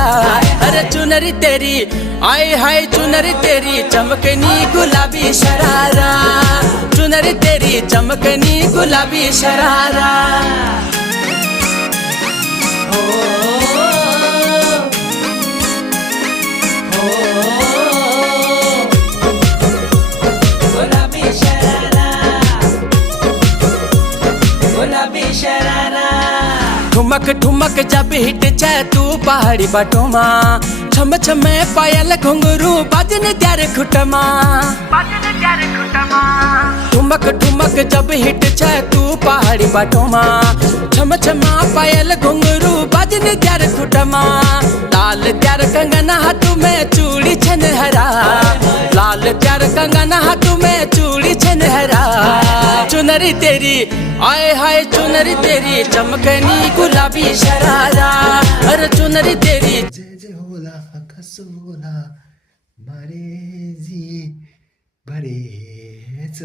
शरारा। अरे चुनरी तेरी आए हाय चुनरी तेरी चमकनी गुलाबी शरारा। चुनरी तेरी चमकनी गुलाबी शरारा। गुलाबी शरारा गुलाबी शरारा। ठुमक ठुमक जब हिट जाए तू पहाड़ी बटोमा। छम छम पायल घुंघरू बाजन त्यारे खुटमा। ठुमक ठुमक जब हिट जाए तू पहाड़ी बटोमा। छम छम पायल घुंघरू बाजन त्यारे खुटमा। लाल त्यार कंगना हाथों में चूड़ी छन हरा। लाल त्यार कंगना हाथों में चूड़ी छन हरा। चुनरी तेरी आए हाय चुनरी तेरी चमकनी गुलाबी शरारा। अरे चुनरी तेरी जय जय होला कसोला बरेजी बरेच